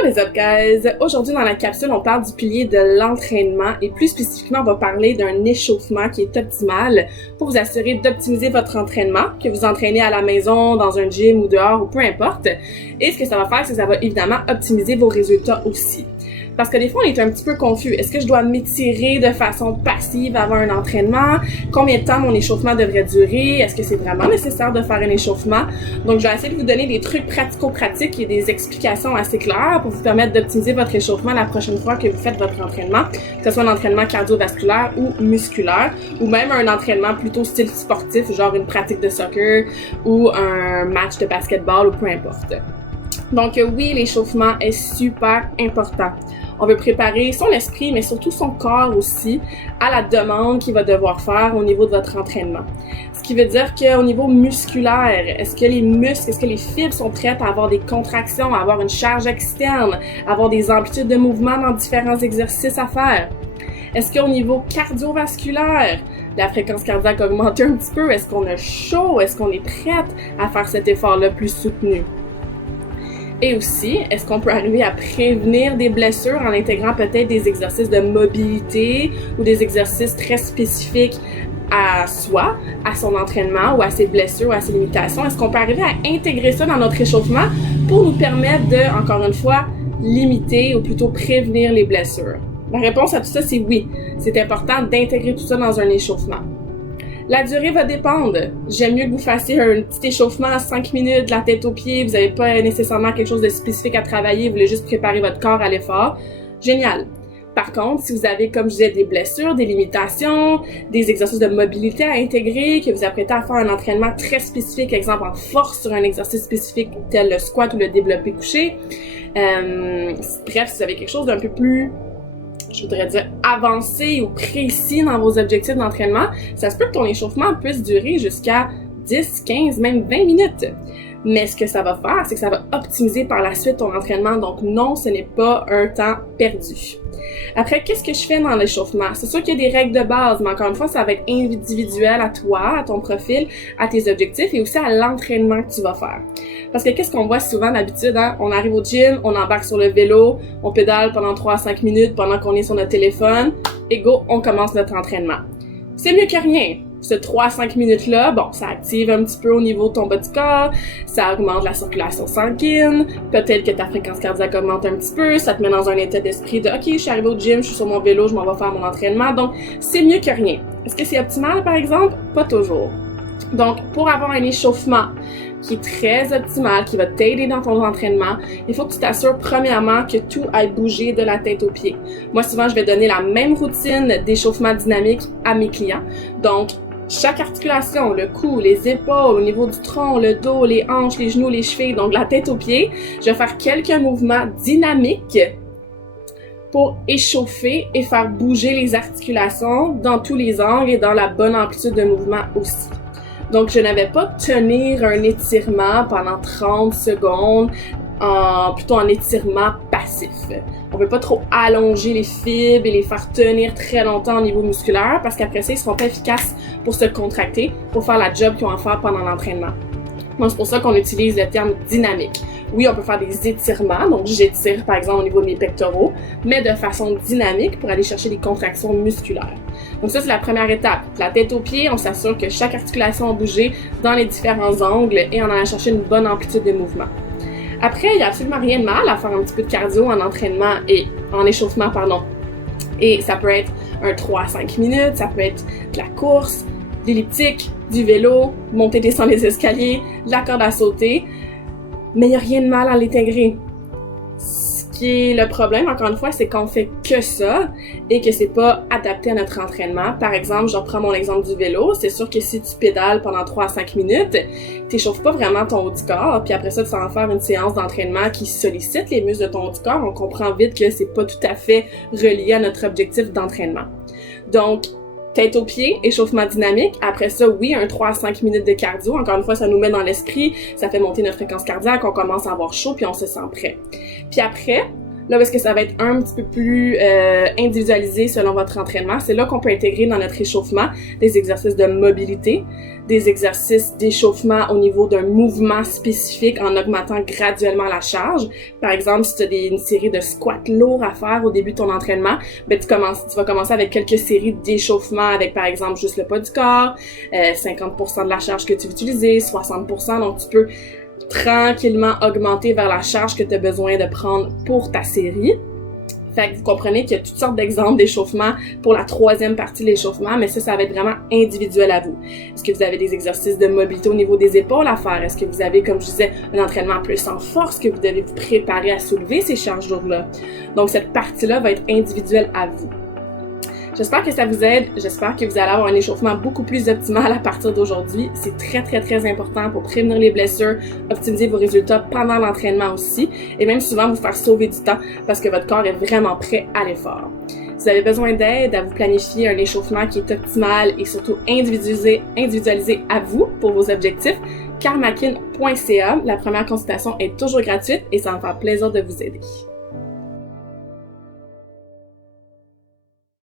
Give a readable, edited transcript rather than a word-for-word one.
What is up, guys? Aujourd'hui, dans la capsule, on parle du pilier de l'entraînement et plus spécifiquement, on va parler d'un échauffement qui est optimal pour vous assurer d'optimiser votre entraînement, que vous entraînez à la maison, dans un gym ou dehors ou peu importe. Et ce que ça va faire, c'est que ça va évidemment optimiser vos résultats aussi. Parce que des fois, on est un petit peu confus. Est-ce que je dois m'étirer de façon passive avant un entraînement? Combien de temps mon échauffement devrait durer? Est-ce que c'est vraiment nécessaire de faire un échauffement? Donc, je vais essayer de vous donner des trucs pratico-pratiques et des explications assez claires pour vous permettre d'optimiser votre échauffement la prochaine fois que vous faites votre entraînement, que ce soit un entraînement cardiovasculaire ou musculaire, ou même un entraînement plutôt style sportif, genre une pratique de soccer ou un match de basketball ou peu importe. Donc oui, l'échauffement est super important. On veut préparer son esprit, mais surtout son corps aussi, à la demande qu'il va devoir faire au niveau de votre entraînement. Ce qui veut dire qu'au niveau musculaire, est-ce que les muscles, est-ce que les fibres sont prêtes à avoir des contractions, à avoir une charge externe, à avoir des amplitudes de mouvement dans différents exercices à faire? Est-ce qu'au niveau cardiovasculaire, la fréquence cardiaque a augmenté un petit peu? Est-ce qu'on a chaud? Est-ce qu'on est prête à faire cet effort-là plus soutenu? Et aussi, est-ce qu'on peut arriver à prévenir des blessures en intégrant peut-être des exercices de mobilité ou des exercices très spécifiques à soi, à son entraînement ou à ses blessures ou à ses limitations? Est-ce qu'on peut arriver à intégrer ça dans notre échauffement pour nous permettre de, encore une fois, limiter ou plutôt prévenir les blessures? La réponse à tout ça, c'est oui. C'est important d'intégrer tout ça dans un échauffement. La durée va dépendre. J'aime mieux que vous fassiez un petit échauffement à 5 minutes, de la tête aux pieds, vous n'avez pas nécessairement quelque chose de spécifique à travailler, vous voulez juste préparer votre corps à l'effort. Génial. Par contre, si vous avez, comme je disais, des blessures, des limitations, des exercices de mobilité à intégrer, que vous apprêtez à faire un entraînement très spécifique, exemple en force sur un exercice spécifique tel le squat ou le développé couché, bref, si vous avez quelque chose d'un peu plus, je voudrais dire, avancé ou précis dans vos objectifs d'entraînement, ça se peut que ton échauffement puisse durer jusqu'à 10, 15, même 20 minutes. Mais ce que ça va faire, c'est que ça va optimiser par la suite ton entraînement. Donc non, ce n'est pas un temps perdu. Après, qu'est-ce que je fais dans l'échauffement? C'est sûr qu'il y a des règles de base, mais encore une fois, ça va être individuel à toi, à ton profil, à tes objectifs et aussi à l'entraînement que tu vas faire. Parce que qu'est-ce qu'on voit souvent d'habitude, hein? On arrive au gym, on embarque sur le vélo, on pédale pendant 3 à 5 minutes pendant qu'on est sur notre téléphone, et go, on commence notre entraînement. C'est mieux que rien. Ce 3 à 5 minutes-là, bon, ça active un petit peu au niveau de ton bas du corps, ça augmente la circulation sanguine, peut-être que ta fréquence cardiaque augmente un petit peu, ça te met dans un état d'esprit de « Ok, je suis arrivé au gym, je suis sur mon vélo, je m'en vais faire mon entraînement », donc c'est mieux que rien. Est-ce que c'est optimal, par exemple? Pas toujours. Donc, pour avoir un échauffement qui est très optimal, qui va t'aider dans ton entraînement, il faut que tu t'assures premièrement que tout aille bouger de la tête aux pieds. Moi, souvent, je vais donner la même routine d'échauffement dynamique à mes clients. Donc, chaque articulation, le cou, les épaules, au niveau du tronc, le dos, les hanches, les genoux, les chevilles, donc la tête aux pieds, je vais faire quelques mouvements dynamiques pour échauffer et faire bouger les articulations dans tous les angles et dans la bonne amplitude de mouvement aussi. Donc, je n'avais pas tenir un étirement pendant 30 secondes, plutôt en étirement passif. On ne veut pas trop allonger les fibres et les faire tenir très longtemps au niveau musculaire parce qu'après ça, ils seront pas efficaces pour se contracter, pour faire la job qu'ils ont à faire pendant l'entraînement. Donc, c'est pour ça qu'on utilise le terme dynamique. Oui, on peut faire des étirements, donc j'étire par exemple au niveau de mes pectoraux, mais de façon dynamique pour aller chercher des contractions musculaires. Donc ça, c'est la première étape. La tête aux pieds, on s'assure que chaque articulation a bougé dans les différents angles et on allant chercher une bonne amplitude de mouvement. Après, il n'y a absolument rien de mal à faire un petit peu de cardio en entraînement et en échauffement, pardon. Et ça peut être un 3 à 5 minutes, ça peut être de la course, de l'elliptique, du vélo, monter, descendre les escaliers, de la corde à sauter. Mais il n'y a rien de mal à l'intégrer. Ce qui est le problème, encore une fois, c'est qu'on fait que ça et que c'est pas adapté à notre entraînement. Par exemple, je reprends mon exemple du vélo. C'est sûr que si tu pédales pendant 3 à 5 minutes, t'échauffes pas vraiment ton haut du corps. Puis après ça, tu vas en faire une séance d'entraînement qui sollicite les muscles de ton haut du corps. On comprend vite que c'est pas tout à fait relié à notre objectif d'entraînement. Donc, tête aux pieds, échauffement dynamique. Après ça, oui, un 3 à 5 minutes de cardio. Encore une fois, ça nous met dans l'esprit, ça fait monter notre fréquence cardiaque, on commence à avoir chaud puis on se sent prêt. Puis après, Là où est-ce que ça va être un petit peu plus individualisé selon votre entraînement, c'est là qu'on peut intégrer dans notre échauffement des exercices de mobilité, des exercices d'échauffement au niveau d'un mouvement spécifique en augmentant graduellement la charge. Par exemple, si tu as une série de squats lourds à faire au début de ton entraînement, ben tu vas commencer avec quelques séries d'échauffement avec par exemple juste le poids du corps, 50% de la charge que tu veux utiliser, 60%, donc tu peux tranquillement augmenter vers la charge que tu as besoin de prendre pour ta série. Fait que vous comprenez qu'il y a toutes sortes d'exemples d'échauffement pour la troisième partie de l'échauffement, mais ça va être vraiment individuel à vous. Est-ce que vous avez des exercices de mobilité au niveau des épaules à faire? Est-ce que vous avez, comme je disais, un entraînement plus en force que vous devez vous préparer à soulever ces charges lourdes-là? Donc cette partie-là va être individuelle à vous. J'espère que ça vous aide. J'espère que vous allez avoir un échauffement beaucoup plus optimal à partir d'aujourd'hui. C'est très, très, très important pour prévenir les blessures, optimiser vos résultats pendant l'entraînement aussi, et même souvent vous faire sauver du temps parce que votre corps est vraiment prêt à l'effort. Si vous avez besoin d'aide à vous planifier un échauffement qui est optimal et surtout individualisé à vous pour vos objectifs, carmackin.ca. La première consultation est toujours gratuite et ça me fait plaisir de vous aider.